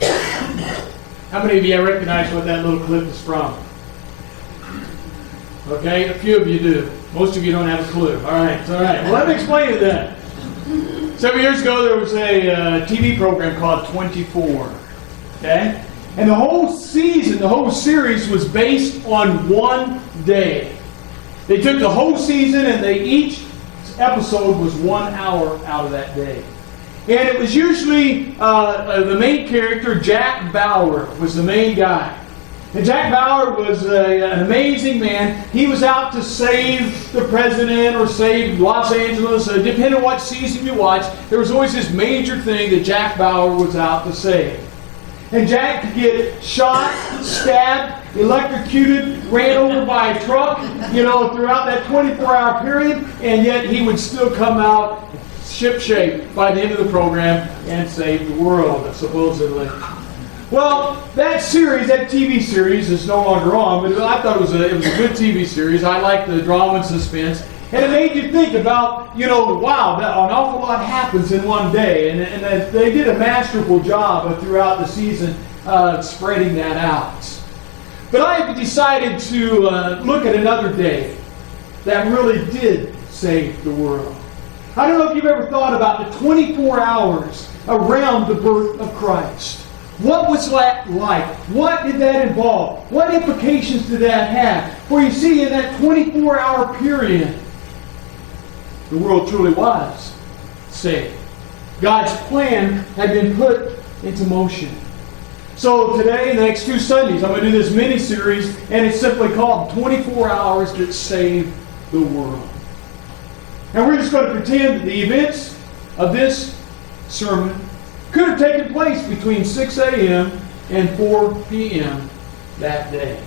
How many of you recognize what that little clip is from? Okay, a few of you do. Most of you don't have a clue. All right, all right. Well, let me explain it then. Several years ago, there was a TV program called 24. Okay? And the whole season, the whole series was based on one day. They took the whole season and each episode was 1 hour out of that day. And it was usually the main character, Jack Bauer, was the main guy. And Jack Bauer was an amazing man. He was out to save the president or save Los Angeles. Depending on what season you watch, there was always this major thing that Jack Bauer was out to save. And Jack could get shot, stabbed, electrocuted, ran over by a truck, throughout that 24-hour period, and yet he would still come out shipshape by the end of the program and save the world, supposedly. Well, that series, that TV series, is no longer on, but I thought it was a good TV series. I liked the drama and suspense. And it made you think about, wow, an awful lot happens in one day. And they did a masterful job throughout the season spreading that out. But I have decided to look at another day that really did save the world. I don't know if you've ever thought about the 24 hours around the birth of Christ. What was that like? What did that involve? What implications did that have? For you see, in that 24-hour period, the world truly was saved. God's plan had been put into motion. So today, the next 2 Sundays, I'm going to do this mini-series, and it's simply called 24 Hours That Saved the World. And we're just going to pretend that the events of this sermon could have taken place between 6 a.m. and 4 p.m. that day.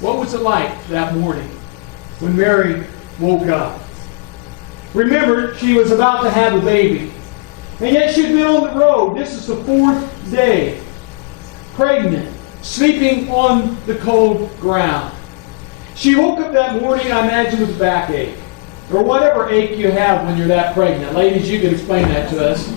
What was it like that morning when Mary woke up? Remember, she was about to have a baby. And yet she'd been on the road. This is the 4th day. Pregnant. Sleeping on the cold ground. She woke up that morning, I imagine, with a backache. Or whatever ache you have when you're that pregnant. Ladies, you can explain that to us.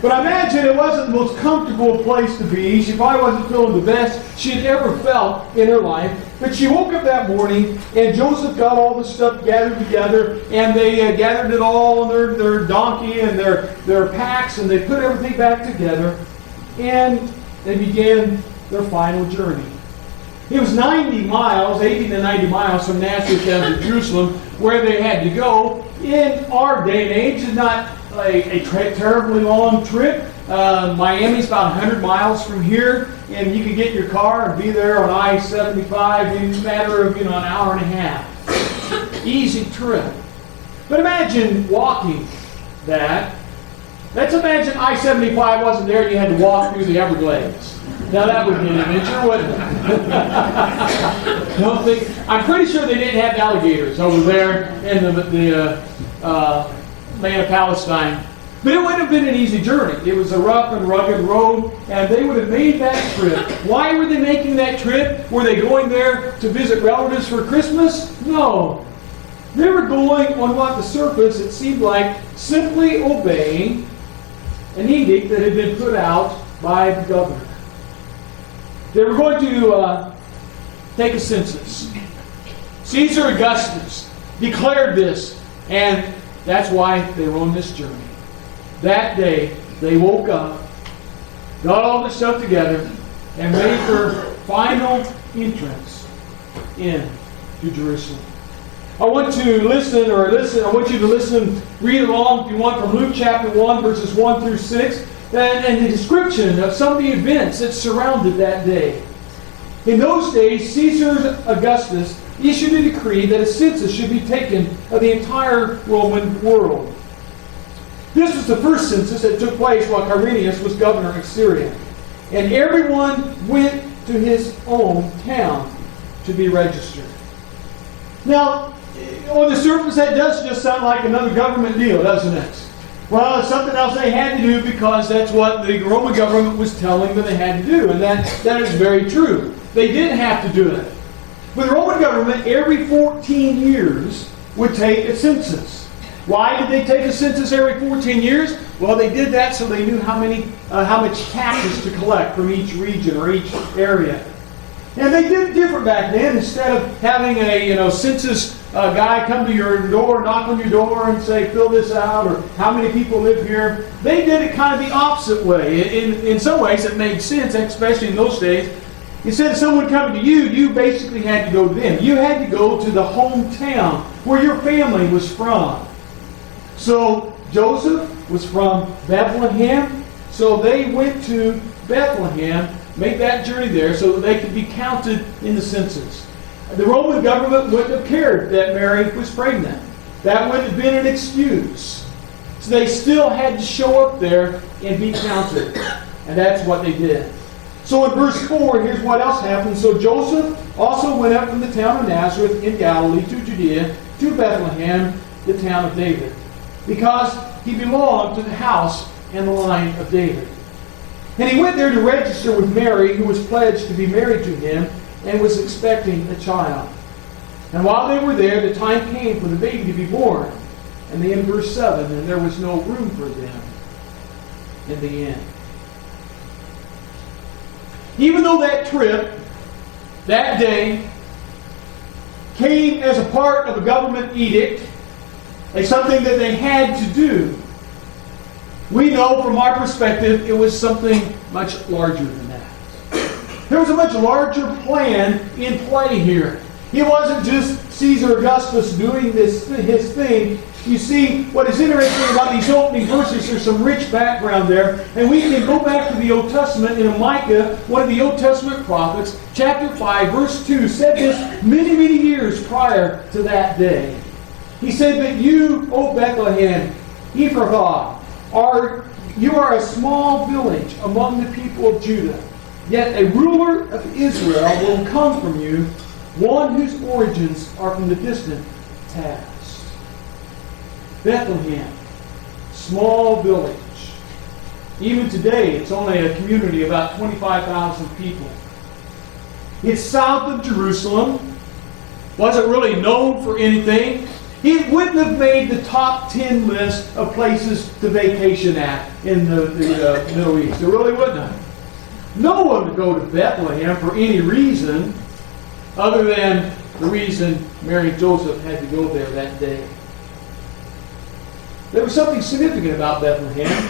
But I imagine it wasn't the most comfortable place to be. She probably wasn't feeling the best she'd ever felt in her life. But she woke up that morning, and Joseph got all the stuff gathered together, and they gathered it all on their donkey and their packs, and they put everything back together, and they began their final journey. It was 90 miles, 80 to 90 miles from Nazareth down to Jerusalem, where they had to go. In our day and age, it's not a terribly long trip. Miami's about 100 miles from here, and you can get your car and be there on I-75 in a matter of an hour and a half. Easy trip. But imagine walking that. Let's imagine I-75 wasn't there and you had to walk through the Everglades. Now that would be an adventure, wouldn't it? I'm pretty sure they didn't have alligators over there in the land of Palestine. But it wouldn't have been an easy journey. It was a rough and rugged road, and they would have made that trip. Why were they making that trip? Were they going there to visit relatives for Christmas? No. They were going on what the surface, it seemed like, simply obeying an edict that had been put out by the governor. They were going to take a census. Caesar Augustus declared this, and that's why they were on this journey. That day, they woke up, got all their stuff together, and made their final entrance into Jerusalem. I want you to listen, read along if you want, from Luke chapter 1, verses 1 through 6, and the description of some of the events that surrounded that day. In those days, Caesar Augustus issued a decree that a census should be taken of the entire Roman world. This was the first census that took place while Quirinius was governor of Syria. And everyone went to his own town to be registered. Now, on the surface, that does just sound like another government deal, doesn't it? Well, it's something else they had to do because that's what the Roman government was telling them they had to do. And that is very true. They did have to do it. But the Roman government, every 14 years, would take a census. Why did they take a census every 14 years? Well, they did that so they knew how much taxes to collect from each region or each area. And they did it different back then. Instead of having a census guy come to your door, knock on your door and say, fill this out, or how many people live here, they did it kind of the opposite way. In some ways it made sense, especially in those days. Instead of someone coming to you, you basically had to go to them. You had to go to the hometown where your family was from. So Joseph was from Bethlehem, so they went to Bethlehem, made that journey there so that they could be counted in the census. The Roman government wouldn't have cared that Mary was pregnant. That wouldn't have been an excuse. So they still had to show up there and be counted. And that's what they did. So in verse 4, here's what else happened. So Joseph also went up from the town of Nazareth in Galilee to Judea, to Bethlehem, the town of David, because he belonged to the house and the line of David. And he went there to register with Mary, who was pledged to be married to him, and was expecting a child. And while they were there, the time came for the baby to be born. And then in verse 7, and there was no room for them in the inn. Even though that trip, that day, came as a part of a government edict, like something that they had to do, we know from our perspective it was something much larger than that. There was a much larger plan in play here. It wasn't just Caesar Augustus doing his thing. You see, what is interesting about these opening verses, there's some rich background there. And we can go back to the Old Testament in Micah, one of the Old Testament prophets, chapter 5, verse 2, said this many, many years prior to that day. He said that you, O Bethlehem, Ephrathah, you are a small village among the people of Judah. Yet a ruler of Israel will come from you, one whose origins are from the distant past. Bethlehem, small village. Even today, it's only a community of about 25,000 people. It's south of Jerusalem. Wasn't really known for anything. It wouldn't have made the top 10 list of places to vacation at in the Middle East. It really wouldn't have. No one would go to Bethlehem for any reason other than the reason Mary and Joseph had to go there that day. There was something significant about Bethlehem.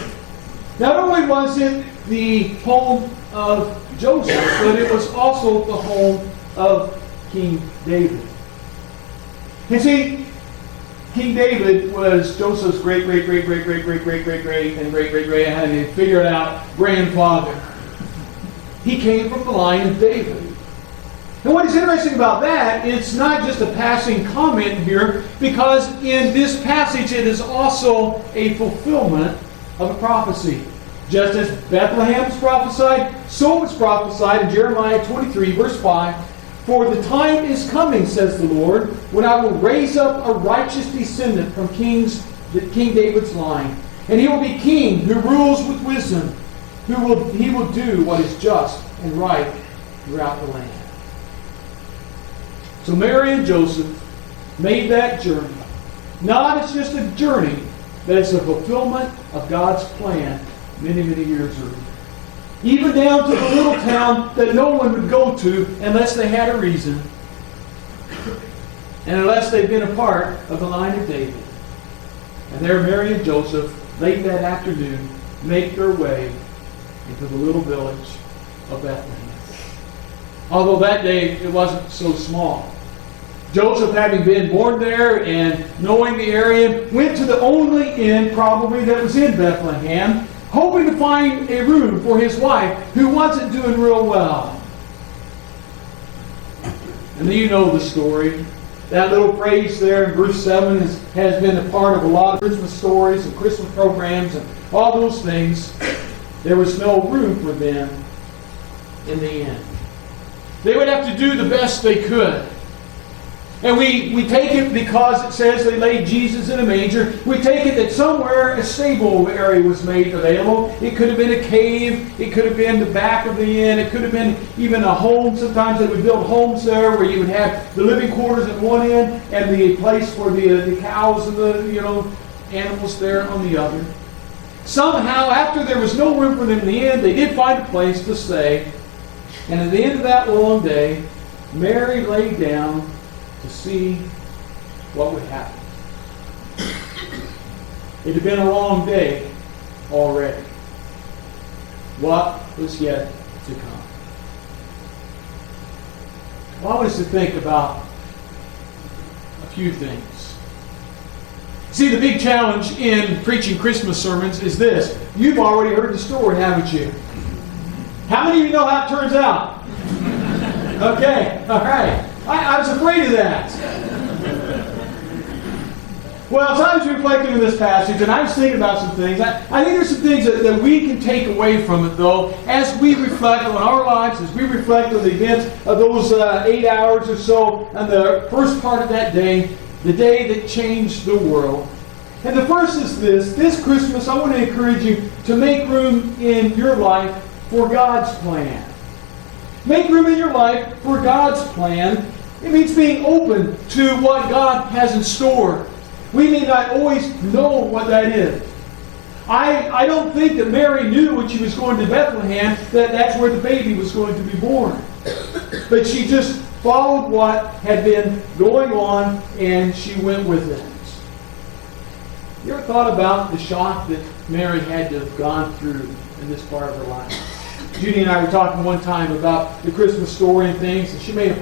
Not only was it the home of Joseph, but it was also the home of King David. You see, King David was Joseph's great, and had to figure it out, grandfather. He came from the line of David. And what is interesting about that, it's not just a passing comment here, because in this passage it is also a fulfillment of a prophecy. Just as Bethlehem was prophesied, so was prophesied in Jeremiah 23, verse 5. For the time is coming, says the Lord, when I will raise up a righteous descendant from King David's line. And he will be king who rules with wisdom. He will do what is just and right throughout the land. So Mary and Joseph made that journey. Not as just a journey, but it's a fulfillment of God's plan many, many years earlier. Even down to the little town that no one would go to unless they had a reason. And unless they'd been a part of the line of David. And there Mary and Joseph, late that afternoon, make their way into the little village of Bethlehem. Although that day it wasn't so small. Joseph, having been born there and knowing the area, went to the only inn probably that was in Bethlehem, hoping to find a room for his wife who wasn't doing real well. And you know the story. That little phrase there in verse 7 has been a part of a lot of Christmas stories and Christmas programs and all those things. There was no room for them in the inn. They would have to do the best they could. And we take it because it says they laid Jesus in a manger. We take it that somewhere a stable area was made available. It could have been a cave. It could have been the back of the inn. It could have been even a home. Sometimes they would build homes there where you would have the living quarters at one end and the place for the cows and the animals there on the other. Somehow, after there was no room for them in the inn, they did find a place to stay. And at the end of that long day, Mary lay down to see what would happen. It had been a long day already. What was yet to come? Well, I want us to think about a few things. See, the big challenge in preaching Christmas sermons is this. You've already heard the story, haven't you? How many of you know how it turns out? Okay, all right. I was afraid of that. Well, as I was reflecting on this passage, and I was thinking about some things, I think there's some things that we can take away from it, though, as we reflect on our lives, as we reflect on the events of those 8 hours or so, and the first part of that day, the day that changed the world. And the first is this Christmas, I want to encourage you to make room in your life for God's plan. Make room in your life for God's plan. It means being open to what God has in store. We may not always know what that is. I don't think that Mary knew when she was going to Bethlehem that that's where the baby was going to be born. But she just followed what had been going on, and she went with it. You ever thought about the shock that Mary had to have gone through in this part of her life? Judy and I were talking one time about the Christmas story and things, and she made a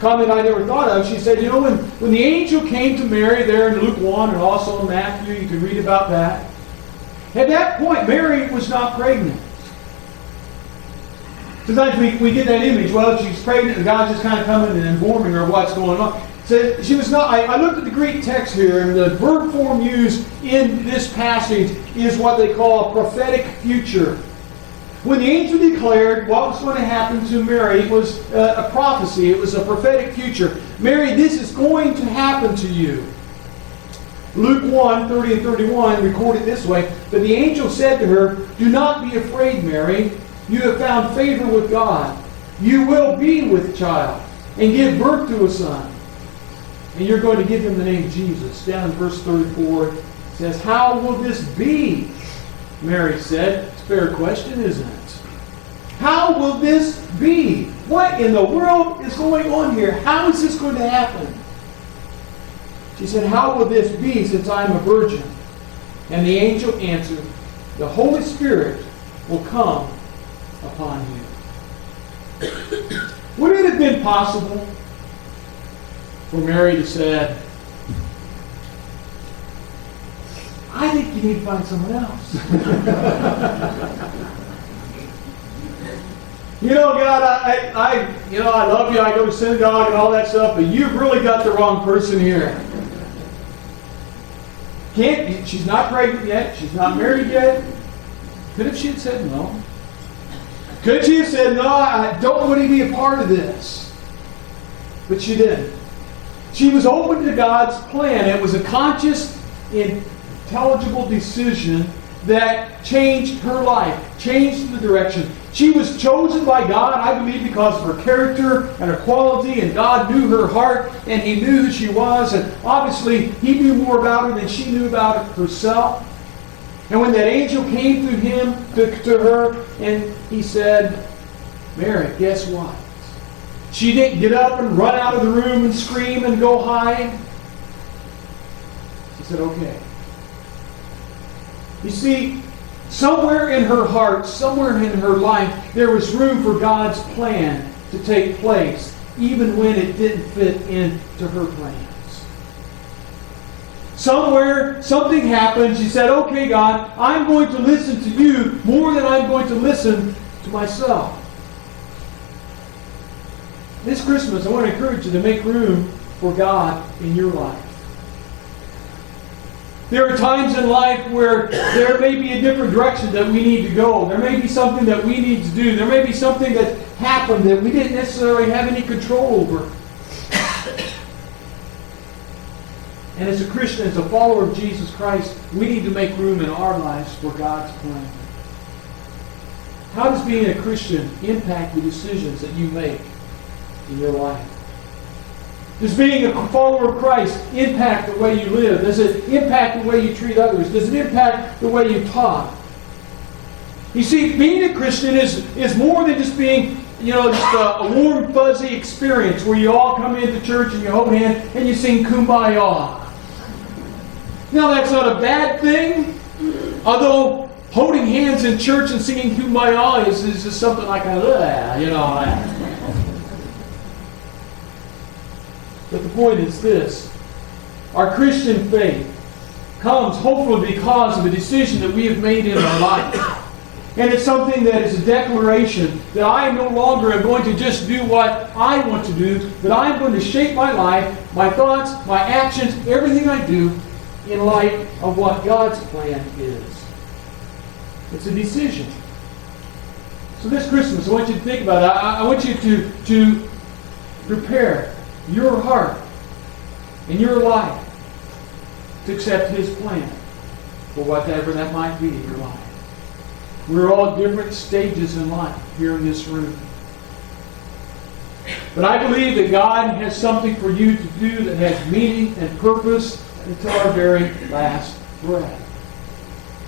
comment I never thought of. She said, when the angel came to Mary there in Luke 1 and also in Matthew, you can read about that. At that point, Mary was not pregnant. Sometimes we get that image, well, she's pregnant and God's just kind of coming and informing her what's going on. So she was not. I looked at the Greek text here, and the verb form used in this passage is what they call a prophetic future. When the angel declared what was going to happen to Mary, it was a prophecy. It was a prophetic future. Mary, this is going to happen to you. Luke 1, 30 and 31 record it this way. But the angel said to her, "Do not be afraid, Mary. You have found favor with God. You will be with child and give birth to a son. And you're going to give him the name Jesus." Down in verse 34 it says, "How will this be?" Mary said. It's a fair question, isn't it? How will this be? What in the world is going on here? How is this going to happen? She said, "How will this be since I'm a virgin?" And the angel answered, "The Holy Spirit will come upon you." Would it have been possible for Mary to say, "I think you need to find someone else"? God, I love you. I go to synagogue and all that stuff, but you've really got the wrong person here. She's not pregnant yet. She's not married yet. Could have she have said no? Could she have said, "No, I don't want to be a part of this"? But she didn't. She was open to God's plan. It was a conscious, intelligible decision that changed her life, changed the direction. She was chosen by God, I believe, because of her character and her quality, and God knew her heart, and He knew who she was, and obviously He knew more about her than she knew about herself. And when that angel came to her, and he said, "Mary, guess what?" She didn't get up and run out of the room and scream and go hide. She said, "Okay." You see, somewhere in her heart, somewhere in her life, there was room for God's plan to take place, even when it didn't fit into her plans. Somewhere, something happened. She said, "Okay, God, I'm going to listen to you more than I'm going to listen to myself." This Christmas, I want to encourage you to make room for God in your life. There are times in life where there may be a different direction that we need to go. There may be something that we need to do. There may be something that happened that we didn't necessarily have any control over. And as a Christian, as a follower of Jesus Christ, we need to make room in our lives for God's plan. How does being a Christian impact the decisions that you make in your life? Does being a follower of Christ impact the way you live? Does it impact the way you treat others? Does it impact the way you talk? You see, being a Christian is more than just being, just a warm, fuzzy experience where you all come into church and you hold hands and you sing Kumbaya. Now, that's not a bad thing, although holding hands in church and singing Kumbaya is just something like But the point is this. Our Christian faith comes hopefully because of a decision that we have made in our life. And it's something that is a declaration that I no longer am going to just do what I want to do, but I'm going to shape my life, my thoughts, my actions, everything I do in light of what God's plan is. It's a decision. So this Christmas, I want you to think about it. I want you to prepare your heart and your life to accept His plan for whatever that might be in your life. We're all different stages in life here in this room. But I believe that God has something for you to do that has meaning and purpose until our very last breath.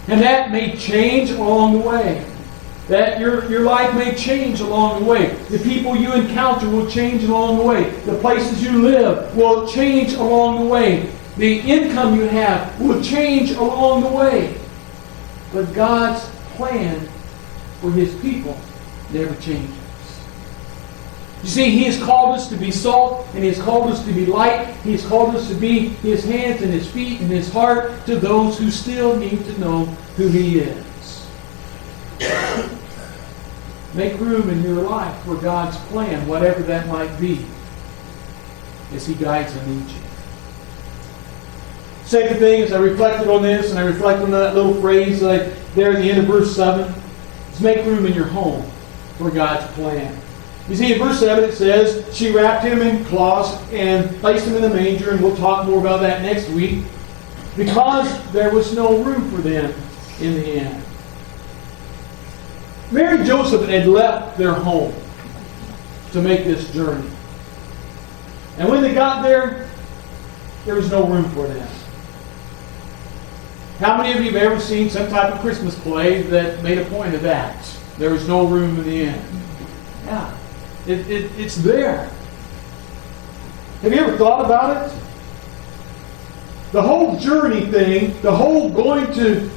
And that may change along the way. That your life may change along the way. The people you encounter will change along the way. The places you live will change along the way. The income you have will change along the way. But God's plan for His people never changes. You see, He has called us to be salt, and He has called us to be light. He has called us to be His hands and His feet and His heart to those who still need to know who He is. Make room in your life for God's plan, whatever that might be, as He guides and leads you. Second thing, as I reflected on this, and I reflected on that little phrase there at the end of verse 7, is make room in your home for God's plan. You see, in verse 7 it says, she wrapped Him in cloths and placed Him in the manger, and we'll talk more about that next week, because there was no room for them in the inn. Mary and Joseph had left their home to make this journey. And when they got there was no room for them. How many of you have ever seen some type of Christmas play that made a point of that? There was no room in the inn. Yeah, it's there. Have you ever thought about it? The whole journey thing, the whole going to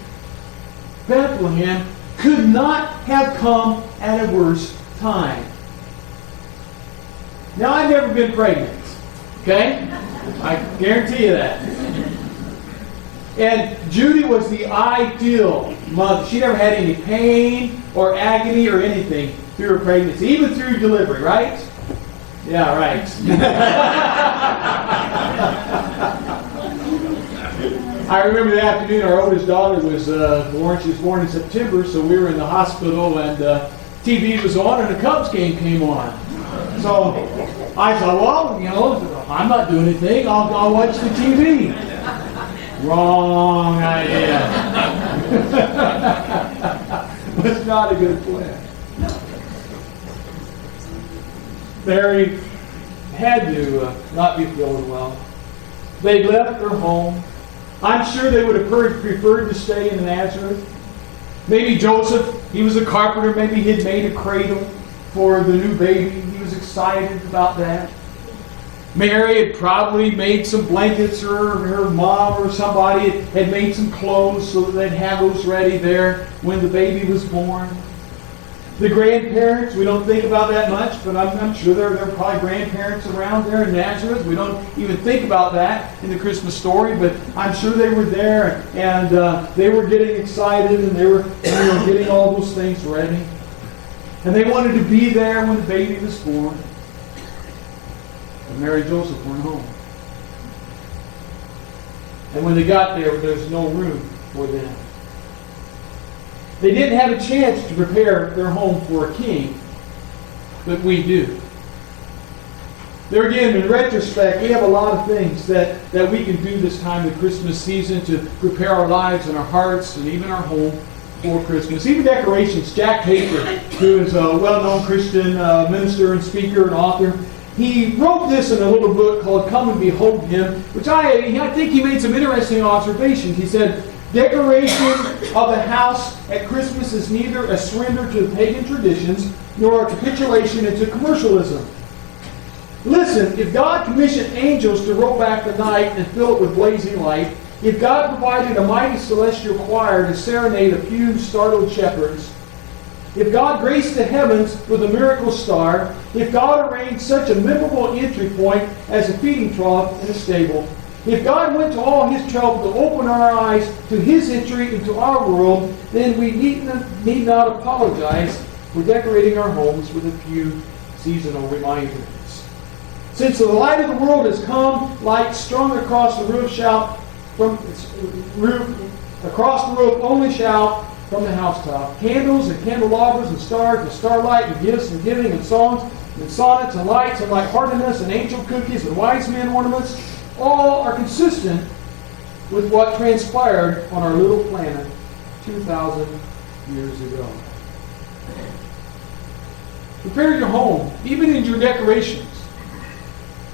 Bethlehem, could not have come at a worse time. Now, I've never been pregnant. Okay? I guarantee you that. And Judy was the ideal mother. She never had any pain or agony or anything through her pregnancy, even through delivery, right? Yeah, right. I remember the afternoon our oldest daughter was born. She was born in September, so we were in the hospital, and TV was on, and the Cubs game came on. So I thought, well, I'm not doing anything. I'll watch the TV. Wrong idea. That's not a good plan. Mary had to not be feeling well. They left their home. I'm sure they would have preferred to stay in Nazareth. Maybe Joseph, he was a carpenter. Maybe he had made a cradle for the new baby. He was excited about that. Mary had probably made some blankets, or her mom or somebody had made some clothes so that they'd have those ready there when the baby was born. The grandparents, we don't think about that much, but I'm sure there are probably grandparents around there in Nazareth. We don't even think about that in the Christmas story, but I'm sure they were there, and they were getting excited, and they were getting all those things ready. And they wanted to be there when the baby was born. But Mary and Joseph weren't home. And when they got there was no room for them. They didn't have a chance to prepare their home for a king, but we do. There again, in retrospect, we have a lot of things that we can do this time of the Christmas season to prepare our lives and our hearts and even our home for Christmas. Even decorations. Jack Paper, who is a well-known Christian minister and speaker and author, he wrote this in a little book called Come and Behold Him, which I think he made some interesting observations. He said, decoration of the house at Christmas is neither a surrender to pagan traditions nor a capitulation into commercialism. Listen, if God commissioned angels to roll back the night and fill it with blazing light, if God provided a mighty celestial choir to serenade a few startled shepherds, if God graced the heavens with a miracle star, if God arranged such a memorable entry point as a feeding trough in a stable, if God went to all His trouble to open our eyes to His entry into our world, then we need not apologize for decorating our homes with a few seasonal reminders. Since the light of the world has come, light strung across the roof across the roof only shout from the housetop. Candles and candelabras and stars and starlight and gifts and giving and songs and sonnets and lights and lightheartedness and angel cookies and wise men ornaments, all are consistent with what transpired on our little planet 2,000 years ago. Prepare your home, even in your decorations,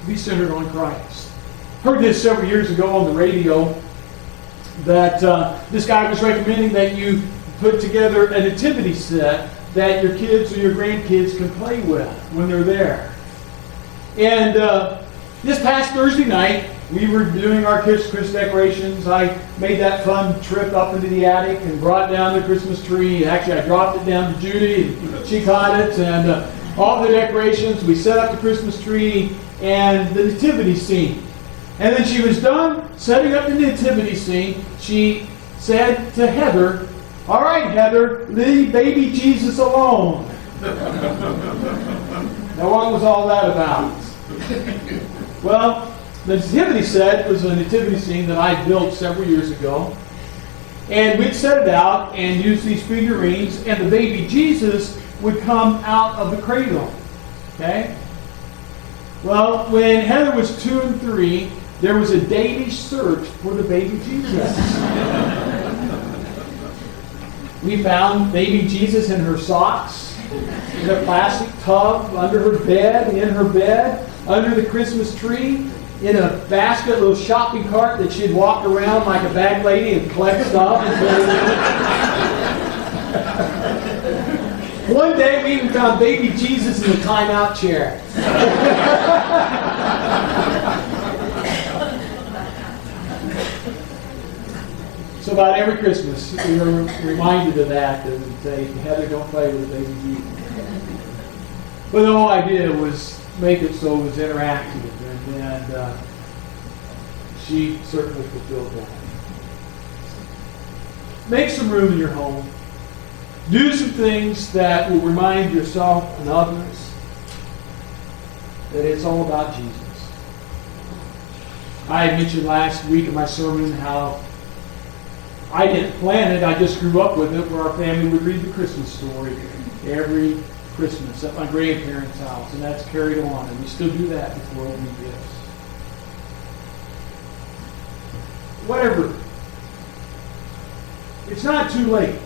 to be centered on Christ. Heard this several years ago on the radio that this guy was recommending that you put together a nativity set that your kids or your grandkids can play with when they're there. And this past Thursday night, we were doing our Christmas decorations. I made that fun trip up into the attic and brought down the Christmas tree. Actually, I dropped it down to Judy, and she caught it, and all the decorations. We set up the Christmas tree and the nativity scene. And then she was done setting up the nativity scene. She said to Heather, "All right, Heather, leave baby Jesus alone." Now, what was all that about? Well, the nativity set was a nativity scene that I built several years ago. And we'd set it out and use these figurines, and the baby Jesus would come out of the cradle. Okay? Well, when Heather was 2 and 3, there was a daily search for the baby Jesus. We found baby Jesus in her socks, in a plastic tub, under her bed, in her bed, under the Christmas tree, in a basket, a little shopping cart that she'd walk around like a bag lady and collect stuff. One day we even found baby Jesus in the timeout chair. So about every Christmas, we were reminded of that and say, "Heather, don't play with baby Jesus." But the whole idea was make it so it was interactive, and she certainly fulfilled that. Make some room in your home. Do some things that will remind yourself and others that it's all about Jesus. I had mentioned last week in my sermon how I didn't plan it, I just grew up with it, where our family would read the Christmas story every Christmas at my grandparents' house, and that's carried on, and we still do that before opening gifts. Whatever. It's not too late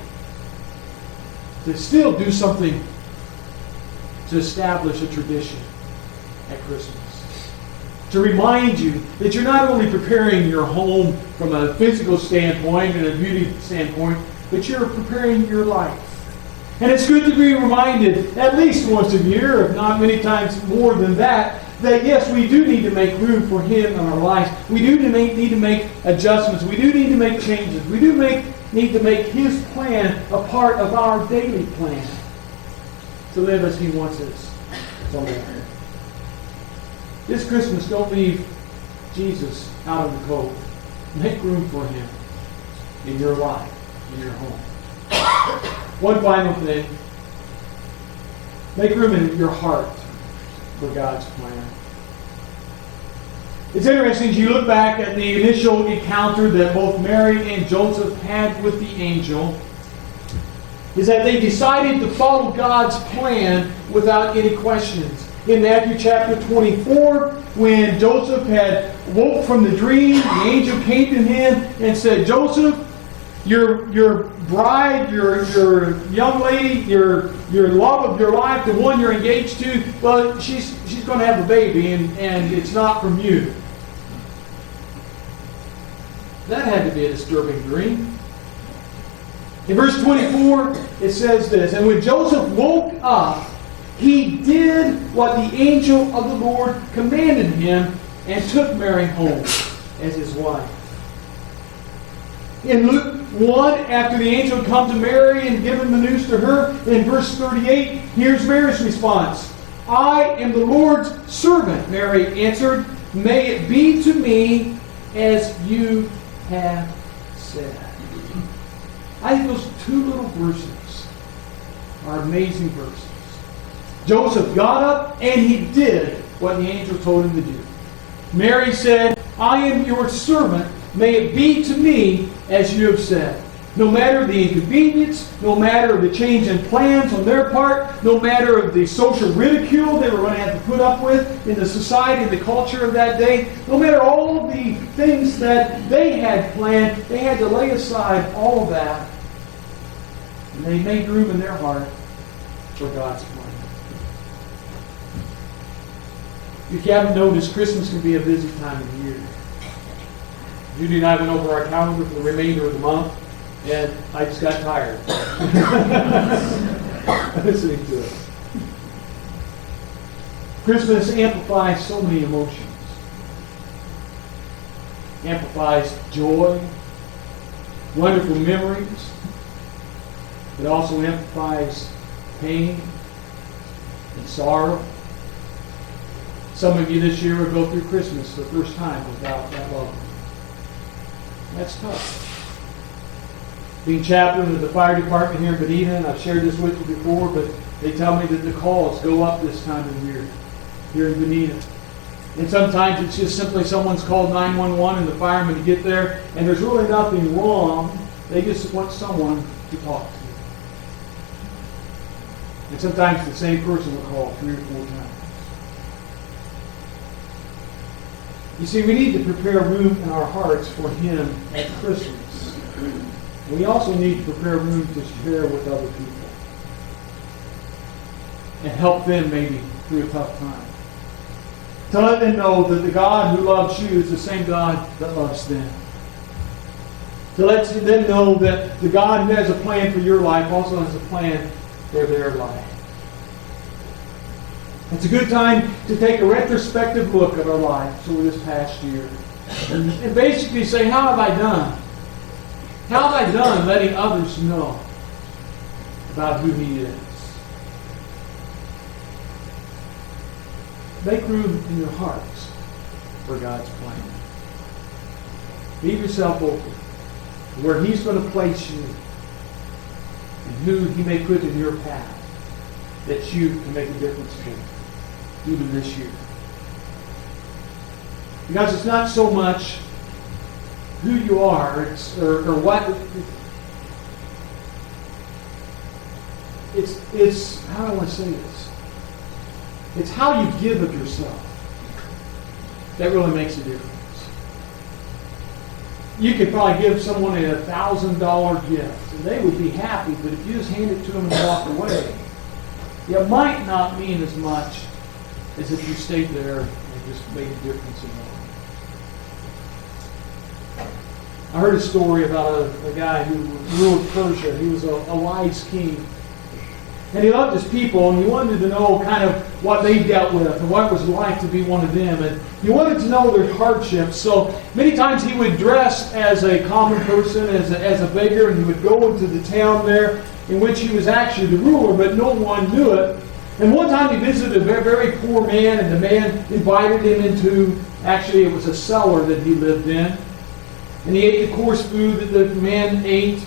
to still do something to establish a tradition at Christmas. To remind you that you're not only preparing your home from a physical standpoint and a beauty standpoint, but you're preparing your life. And it's good to be reminded at least once a year, if not many times more than that yes, we do need to make room for Him in our lives. We do need to make adjustments. We do need to make changes. We do need to make His plan a part of our daily plan to live as He wants us to live. This Christmas, don't leave Jesus out of the cold. Make room for Him in your life, in your home. One final thing. Make room in your heart for God's plan. It's interesting as you look back at the initial encounter that both Mary and Joseph had with the angel, is that they decided to follow God's plan without any questions. In Matthew chapter 24, when Joseph had woke from the dream, the angel came to him and said, "Joseph, your bride, your young lady, your your love of your life, the one you're engaged to, well, she's going to have a baby, and it's not from you. That had to be a disturbing dream. In verse 24, it says this, "And when Joseph woke up, he did what the angel of the Lord commanded him and took Mary home as his wife." In Luke 1, after the angel had come to Mary and given the news to her, in verse 38, here's Mary's response. "I am the Lord's servant," Mary answered. "May it be to me as you have said." I think those two little verses are amazing verses. Joseph got up and he did what the angel told him to do. Mary said, "I am your servant. May it be to me as you have said." No matter the inconvenience, no matter the change in plans on their part, no matter of the social ridicule they were going to have to put up with in the society and the culture of that day, no matter all of the things that they had planned, they had to lay aside all of that. And they made room in their heart for God's plan. If you haven't noticed, Christmas can be a busy time of year. Judy and I went over our calendar for the remainder of the month, and I just got tired listening to it. Christmas amplifies so many emotions. Amplifies joy, wonderful memories. It also amplifies pain and sorrow. Some of you this year will go through Christmas for the first time without that loved one. That's tough. Being chaplain of the fire department here in Benita, and I've shared this with you before, but they tell me that the calls go up this time of year here in Benita. And sometimes it's just simply someone's called 911 and the firemen to get there, and there's really nothing wrong. They just want someone to talk to. And sometimes the same person will call 3 or 4 times. You see, we need to prepare room in our hearts for Him at Christmas. We also need to prepare room to share with other people and help them maybe through a tough time. To let them know that the God who loves you is the same God that loves them. To let them know that the God who has a plan for your life also has a plan for their life. It's a good time to take a retrospective look at our lives over this past year and basically say, how have I done? How have I done letting others know about who He is? Make room in your hearts for God's plan. Leave yourself open to where He's going to place you and who He may put in your path that you can make a difference for, even this year. Because it's not so much who you are, or what. It's how do I want to say this? It's how you give of yourself that really makes a difference. You could probably give someone a $1,000 gift, and they would be happy. But if you just hand it to them and walk away, it might not mean as much as if you stayed there and just made a difference in their life. I heard a story about a guy who ruled Persia. He was a wise king. And he loved his people, and he wanted to know kind of what they dealt with and what it was like to be one of them. And he wanted to know their hardships. So many times he would dress as a common person, as a beggar, and he would go into the town there in which he was actually the ruler, but no one knew it. And one time he visited a very, very poor man, and the man invited him into, actually it was a cellar that he lived in. And he ate the coarse food that the man ate.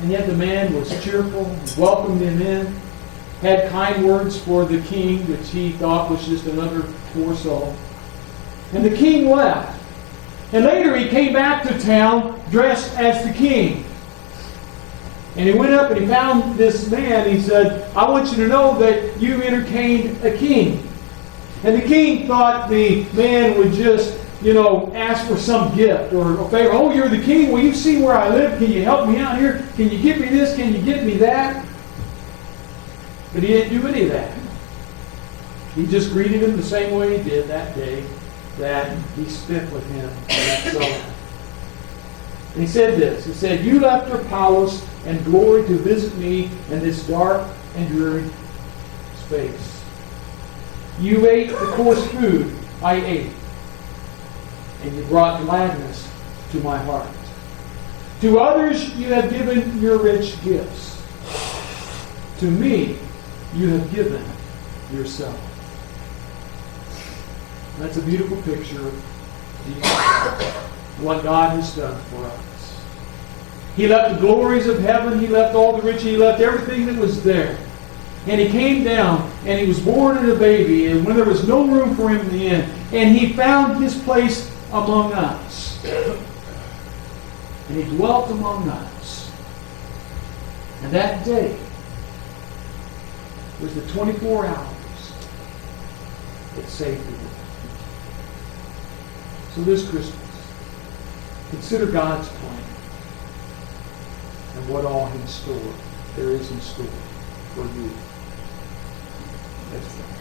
And yet the man was cheerful, welcomed him in, had kind words for the king, which he thought was just another poor soul. And the king left. And later he came back to town dressed as the king. And he went up and he found this man. He said, I want you to know that you entertained a king. And the king thought the man would just ask for some gift or a favor. Oh, you're the king. Well, you see where I live. Can you help me out here? Can you get me this? Can you get me that? But he didn't do any of that. He just greeted him the same way he did that day that he spent with him. And so, and he said this. He said, "You left your palace and glory to visit me in this dark and dreary space. You ate the coarse food I ate, and you brought gladness to my heart. To others you have given your rich gifts. To me you have given yourself." That's a beautiful picture of Jesus, what God has done for us. He left the glories of heaven. He left all the riches. He left everything that was there. And he came down, and he was born as a baby, and when there was no room for him in the inn, and he found his place among us. And he dwelt among us. And that day was the 24 hours that saved the world. So this Christmas, consider God's plan and what all there is in store for you. Let's pray.